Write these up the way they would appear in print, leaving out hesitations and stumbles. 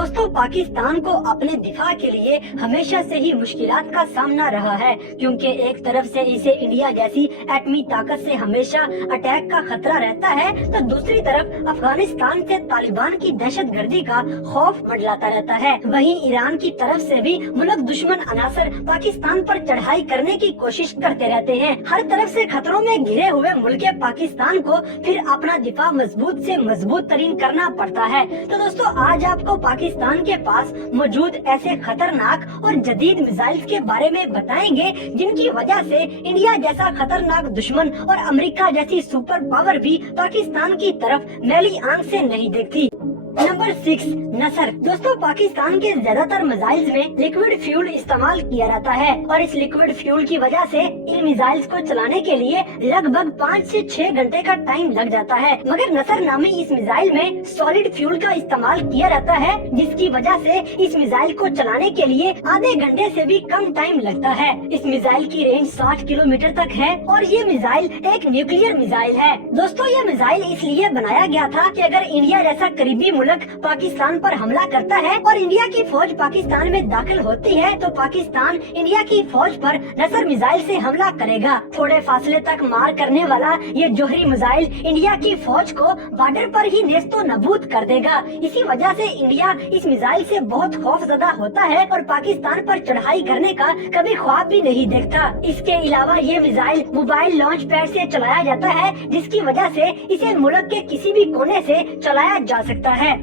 दोस्तों पाकिस्तान को अपने दिफा के लिए हमेशा से ही मुश्किलात का सामना रहा है, क्योंकि एक तरफ से इसे इंडिया जैसी एटमी ताकत से हमेशा अटैक का खतरा रहता है, तो दूसरी तरफ अफगानिस्तान से तालिबान की दहशतगर्दी का खौफ मंडलाता रहता है। वहीं ईरान की तरफ से भी मुल्क दुश्मन अनासर पाकिस्तान पर चढ़ाई करने की कोशिश करते रहते हैं। हर तरफ से खतरों में घिरे हुए मुल्क पाकिस्तान को फिर अपना दिफा मजबूत से मजबूत तरीन करना पड़ता है। तो दोस्तों आज आपको पाकिस्तान के पास मौजूद ऐसे खतरनाक और जदीद मिसाइल के बारे में बताएंगे, जिनकी वजह से इंडिया जैसा खतरनाक दुश्मन और अमेरिका जैसी सुपर पावर भी पाकिस्तान की तरफ मैली आंख से नहीं देखती। नंबर 6 नसर। दोस्तों पाकिस्तान के ज्यादातर मिसाइल्स में लिक्विड फ्यूल इस्तेमाल किया जाता है और इस लिक्विड फ्यूल की वजह से इन मिसाइल्स को चलाने के लिए लगभग 5 से 6 घंटे का टाइम लग जाता है। मगर नसर नामी इस मिसाइल में सॉलिड फ्यूल का इस्तेमाल किया जाता है, जिसकी वजह से इस मिसाइल को चलाने के लिए आधे घंटे से भी कम टाइम लगता है। इस मिसाइल की रेंज 60 किलोमीटर तक है और ये मिसाइल एक न्यूक्लियर मिसाइल है। दोस्तों ये मिसाइल इसलिए बनाया गया था कि अगर इंडिया जैसा करीबी मुल्क पाकिस्तान पर हमला करता है और इंडिया की फौज पाकिस्तान में दाखिल होती है, तो पाकिस्तान इंडिया की फौज पर नसर मिसाइल से हमला करेगा। थोड़े फासले तक मार करने वाला ये जोहरी मिसाइल इंडिया की फौज को बॉर्डर पर ही नेस्तो नबूद कर देगा। इसी वजह से इंडिया इस मिसाइल से बहुत खौफजदा होता है और पाकिस्तान पर चढ़ाई करने का कभी ख्वाब भी नहीं देखता। इसके अलावा ये मिसाइल मोबाइल लॉन्च पैड से चलाया जाता है, जिसकी वजह से इसे मुल्क के किसी भी कोने से चलाया जा सकता है।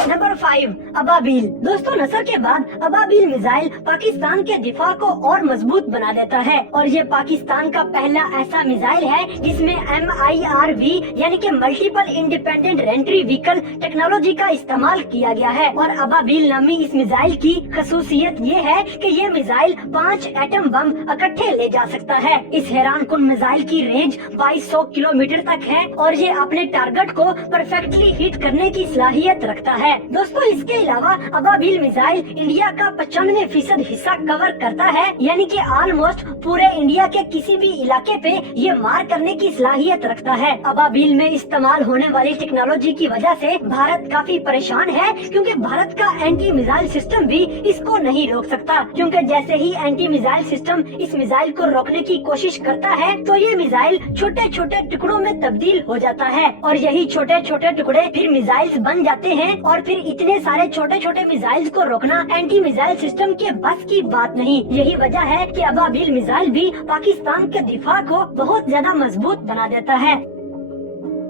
नंबर 5 अबाबील। दोस्तों नसर के बाद अबाबील मिसाइल पाकिस्तान के दिफा को और मजबूत बना देता है और ये पाकिस्तान का पहला ऐसा मिसाइल है जिसमें MIRV यानी कि मल्टीपल इंडिपेंडेंट रेंट्री व्हीकल टेक्नोलॉजी का इस्तेमाल किया गया है। और अबाबील नामी इस मिसाइल की खसूसियत ये है कि ये मिसाइल 5 एटम बम इकट्ठे ले जा सकता है। इस हैरान कुन मिसाइल की रेंज 2200 किलोमीटर तक है और ये अपने टारगेट को परफेक्टली हिट करने की सलाहियत रखता है। दोस्तों इसके अलावा अबाबील मिसाइल इंडिया का 95% हिस्सा कवर करता है, यानी कि ऑलमोस्ट पूरे इंडिया के किसी भी इलाके पे ये मार करने की सलाहियत रखता है। अबाबील में इस्तेमाल होने वाली टेक्नोलॉजी की वजह से भारत काफी परेशान है, क्योंकि भारत का एंटी मिसाइल सिस्टम भी इसको नहीं रोक सकता। क्योंकि जैसे ही एंटी मिसाइल सिस्टम इस मिसाइल को रोकने की कोशिश करता है, तो ये मिसाइल छोटे छोटे टुकड़ों में तब्दील हो जाता है और यही छोटे छोटे टुकड़े फिर मिसाइल्स बन जाते हैं और फिर इतने सारे छोटे छोटे मिसाइल्स को रोकना एंटी मिसाइल सिस्टम के बस की बात नहीं। यही वजह है कि अबाबील मिसाइल भी पाकिस्तान के दिफा को बहुत ज्यादा मजबूत बना देता है।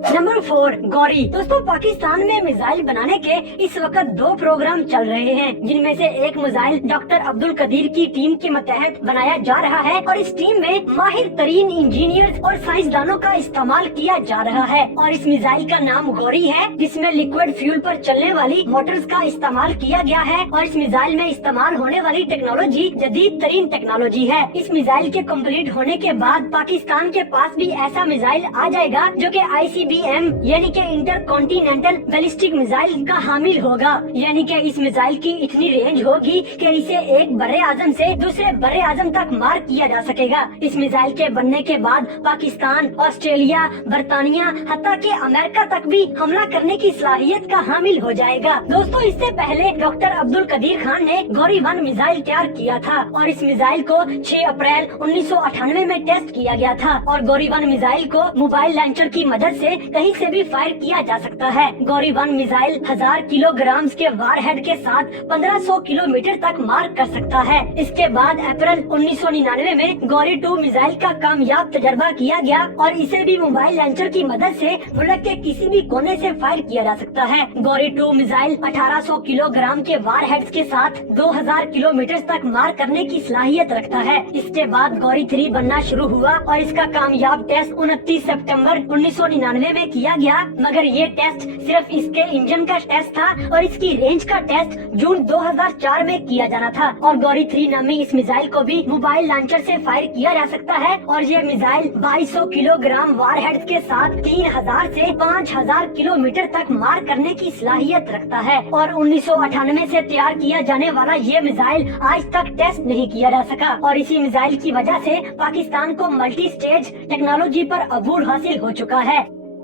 नंबर 4 गौरी। दोस्तों पाकिस्तान में मिसाइल बनाने के इस वक्त 2 प्रोग्राम चल रहे हैं, जिनमें से एक मिसाइल डॉक्टर अब्दुल कदीर की टीम के मतहत बनाया जा रहा है और इस टीम में माहिर तरीन इंजीनियर्स और साइंसदानों का इस्तेमाल किया जा रहा है। और इस मिसाइल का नाम गौरी है, जिसमें लिक्विड फ्यूल पर चलने वाली मोटर्स का इस्तेमाल किया गया है और इस मिसाइल में इस्तेमाल होने वाली टेक्नोलॉजी जदीद तरीन टेक्नोलॉजी है। इस मिसाइल के कम्प्लीट होने के बाद पाकिस्तान के पास भी ऐसा मिसाइल आ जाएगा जो कि ICBM यानी कि इंटर कॉन्टिनेंटल बैलिस्टिक मिसाइल का हामिल होगा। यानी कि इस मिसाइल की इतनी रेंज होगी कि इसे एक बड़े आजम से दूसरे बड़े आजम तक मार किया जा सकेगा। इस मिसाइल के बनने के बाद पाकिस्तान, ऑस्ट्रेलिया, बर्तानिया, हत्ता के अमेरिका तक भी हमला करने की सलाहियत का हामिल हो जाएगा। दोस्तों इससे पहले डॉक्टर अब्दुल कदीर खान ने गौरी 1 मिसाइल तैयार किया था और इस मिसाइल को 6 अप्रैल 1998 में टेस्ट किया गया था। और गौरी 1 मिसाइल को मोबाइल लॉन्चर की मदद से कहीं से भी फायर किया जा सकता है। गौरी 1 मिसाइल 1000 किलोग्राम के वारहेड के साथ 1500 किलोमीटर तक मार कर सकता है। इसके बाद अप्रैल 1999 में गौरी 2 मिसाइल का कामयाब तजर्बा किया गया और इसे भी मोबाइल लॉन्चर की मदद से मुल्क के किसी भी कोने से फायर किया जा सकता है। गौरी 2 मिसाइल 1800 किलोग्राम के वारहेड के साथ 2000 किलोमीटर तक मार करने की सलाहियत रखता है। इसके बाद गौरी 3 बनना शुरू हुआ और इसका कामयाब टेस्ट 29 सितंबर 1999 में किया गया। मगर ये टेस्ट सिर्फ इसके इंजन का टेस्ट था और इसकी रेंज का टेस्ट जून 2004 में किया जाना था। और गौरी 3 नामी इस मिसाइल को भी मोबाइल लॉन्चर से फायर किया जा सकता है और ये मिसाइल 2200 किलोग्राम वारहेड के साथ 3000 से 5000 किलोमीटर तक मार करने की सलाहियत रखता है। और 1998 से तैयार किया जाने वाला ये मिसाइल आज तक टेस्ट नहीं किया जा सका और इसी मिसाइल की वजह से पाकिस्तान को मल्टी स्टेज टेक्नोलॉजी पर अबूर हासिल हो चुका है।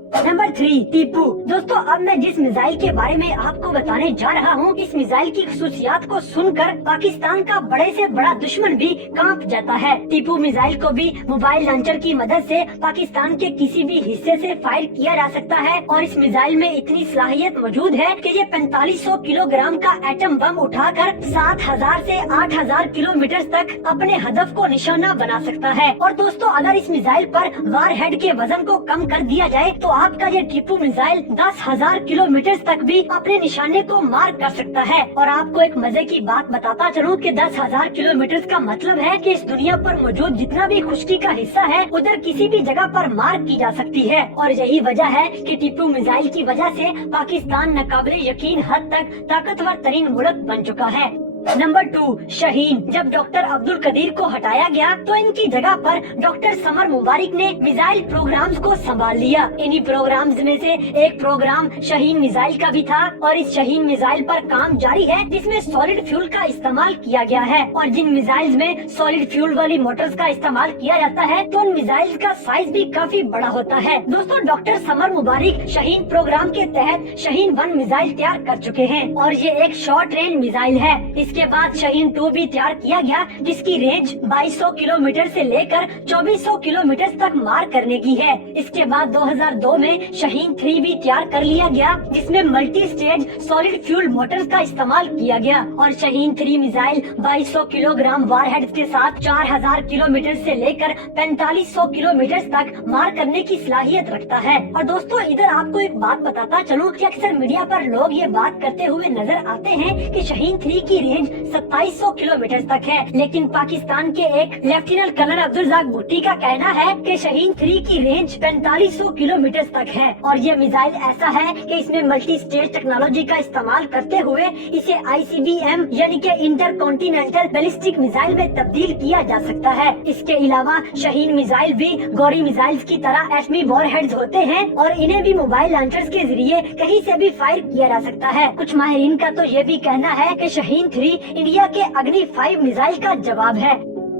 नंबर 3, टीपू। दोस्तों अब मैं जिस मिसाइल के बारे में आपको बताने जा रहा हूँ, इस मिसाइल की खसूसियात को सुनकर पाकिस्तान का बड़े से बड़ा दुश्मन भी कांप जाता है। टीपू मिसाइल को भी मोबाइल लॉन्चर की मदद से पाकिस्तान के किसी भी हिस्से से फायर किया जा सकता है और इस मिसाइल में इतनी सलाहियत मौजूद है कि ये 4500 किलोग्राम का एटम बम उठाकर 7000 से 8000 किलोमीटर तक अपने हदफ को निशाना बना सकता है। और दोस्तों अगर इस मिसाइल पर वार हेड के वजन को कम कर दिया जाए तो आपका ये टीपू मिसाइल 10,000 किलोमीटर तक भी अपने निशाने को मार कर सकता है। और आपको एक मजे की बात बताता चलूं कि 10,000 किलोमीटर का मतलब है कि इस दुनिया पर मौजूद जितना भी खुश्की का हिस्सा है उधर किसी भी जगह पर मार की जा सकती है। और यही वजह है कि टीपू मिसाइल की वजह से पाकिस्तान नाकाबिले यकीन हद तक ताकतवर तरीन मुल्क बन चुका है। नंबर 2, शाहीन। जब डॉक्टर अब्दुल कदीर को हटाया गया तो इनकी जगह पर डॉक्टर समर मुबारक ने मिसाइल प्रोग्राम्स को संभाल लिया। इन्हीं प्रोग्राम्स में से एक प्रोग्राम शाहीन मिसाइल का भी था और इस शाहीन मिसाइल पर काम जारी है जिसमें सॉलिड फ्यूल का इस्तेमाल किया गया है। और जिन मिसाइल्स में सॉलिड फ्यूल वाली मोटर्स का इस्तेमाल किया जाता है तो उन मिसाइल्स का साइज भी काफी बड़ा होता है। दोस्तों डॉक्टर समर मुबारक शाहीन प्रोग्राम के तहत शाहीन 1 मिसाइल तैयार कर चुके हैं और ये एक शॉर्ट रेंज मिसाइल है। इसके बाद शाहीन 2 भी तैयार किया गया जिसकी रेंज 2200 किलोमीटर से लेकर 2400 किलोमीटर तक मार करने की है। इसके बाद 2002 में शाहीन 3 भी तैयार कर लिया गया जिसमें multi stage solid fuel Motors का इस्तेमाल किया गया और शाहीन 3 मिसाइल 2200 किलोग्राम वारहेड्स के साथ 4000 किलोमीटर से लेकर 4500 किलोमीटर तक मार करने की सलाहियत रखता है। और दोस्तों इधर आपको एक बात बताता चलूं कि अक्सर मीडिया पर लोग ये बात करते हुए नजर आते हैं कि शाहीन 3 की रेंज 2700 किलोमीटर तक है, लेकिन पाकिस्तान के एक लेफ्टिनेंट कर्नल अब्दुल रज़ाक भुट्टी का कहना है कि शाहीन 3 की रेंज 4500 किलोमीटर तक है। और ये मिसाइल ऐसा है कि इसमें मल्टी स्टेज टेक्नोलॉजी का इस्तेमाल करते हुए इसे ICBM यानी कि इंटर कॉन्टिनेंटल बैलिस्टिक मिसाइल में तब्दील किया जा सकता है। इसके अलावा शाहीन मिसाइल भी गौरी मिसाइल्स की तरह एटमी वॉरहेड्स होते हैं और इन्हें भी मोबाइल लॉन्चर्स के जरिए कहीं से भी फायर किया जा सकता है। कुछ माहिरीन का तो ये भी कहना है कि शाहीन 3 इंडिया के अग्नि 5 मिसाइल का जवाब है।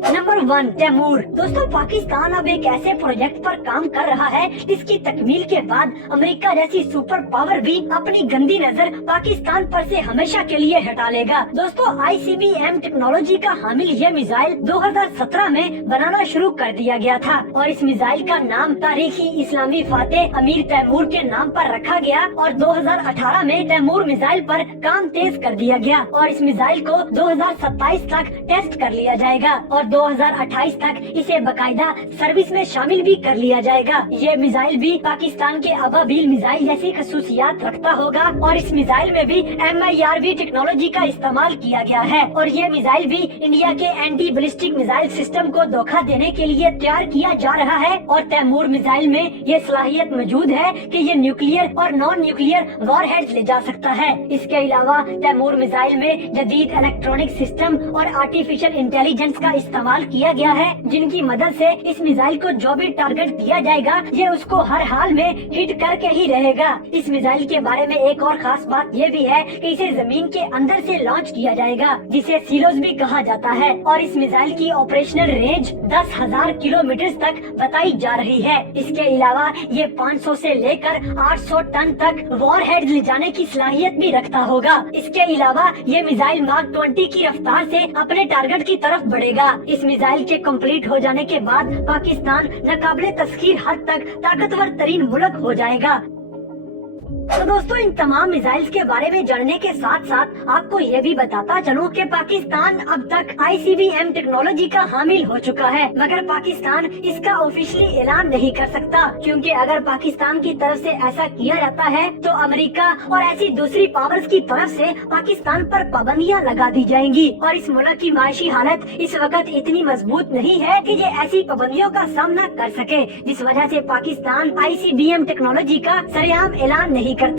नंबर 1, तैमूर। दोस्तों पाकिस्तान अब एक ऐसे प्रोजेक्ट पर काम कर रहा है जिसकी तकमील के बाद अमेरिका जैसी सुपर पावर भी अपनी गंदी नजर पाकिस्तान पर से हमेशा के लिए हटा लेगा। दोस्तों ICBM टेक्नोलॉजी का हामिल ये मिसाइल 2017 में बनाना शुरू कर दिया गया था और इस मिसाइल का नाम तारीखी इस्लामी फातेह अमीर तैमूर के नाम पर रखा गया और 2018 में तैमूर मिसाइल पर काम तेज कर दिया गया और इस मिसाइल को 2027 तक टेस्ट कर लिया जाएगा और 2028 तक इसे बकायदा सर्विस में शामिल भी कर लिया जाएगा। ये मिसाइल भी पाकिस्तान के अबाबील मिसाइल जैसी खसूसियात रखता होगा और इस मिसाइल में भी MIRV टेक्नोलॉजी का इस्तेमाल किया गया है और ये मिसाइल भी इंडिया के एंटी बैलिस्टिक मिसाइल सिस्टम को धोखा देने के लिए तैयार किया जा रहा है। और तैमूर मिसाइल में ये सलाहियत मौजूद है कि ये न्यूक्लियर और नॉन न्यूक्लियर वॉरहेड्स ले जा सकता है। इसके अलावा तैमूर मिसाइल में जदीद इलेक्ट्रॉनिक सिस्टम और आर्टिफिशियल इंटेलिजेंस का इस्तेमाल किया गया है जिनकी मदद से इस मिसाइल को जो भी टारगेट दिया जाएगा ये उसको हर हाल में हिट करके ही रहेगा। इस मिसाइल के बारे में एक और खास बात ये भी है कि इसे जमीन के अंदर से लॉन्च किया जाएगा जिसे सीलोस भी कहा जाता है और इस मिसाइल की ऑपरेशनल रेंज 10,000 किलोमीटर तक बताई जा रही है। इसके अलावा ये 500 से लेकर 800 टन तक वॉरहेड्स ले जाने की सलाहियत भी रखता होगा। इसके अलावा ये मिसाइल मार्क 20 की रफ्तार से अपने टारगेट की तरफ बढ़ेगा। इस मिसाइल के कंप्लीट हो जाने के बाद पाकिस्तान नाकाबिले तस्खीर हद तक ताकतवर तरीन मुल्क हो जाएगा। तो दोस्तों इन तमाम मिसाइल्स के बारे में जानने के साथ साथ आपको ये भी बताता चलूं कि पाकिस्तान अब तक ICBM टेक्नोलॉजी का हामिल हो चुका है, मगर पाकिस्तान इसका ऑफिशियली ऐलान नहीं कर सकता क्योंकि अगर पाकिस्तान की तरफ से ऐसा किया जाता है तो अमेरिका और ऐसी दूसरी पावर्स की तरफ से पाकिस्तान पर पाबंदियां लगा दी जाएंगी और इस मुल्क की माशी हालत इस वक्त इतनी मजबूत नहीं है कि ये ऐसी पाबंदियों का सामना कर सके, जिस वजह से पाकिस्तान ICBM टेक्नोलॉजी का सरेआम ऐलान नहीं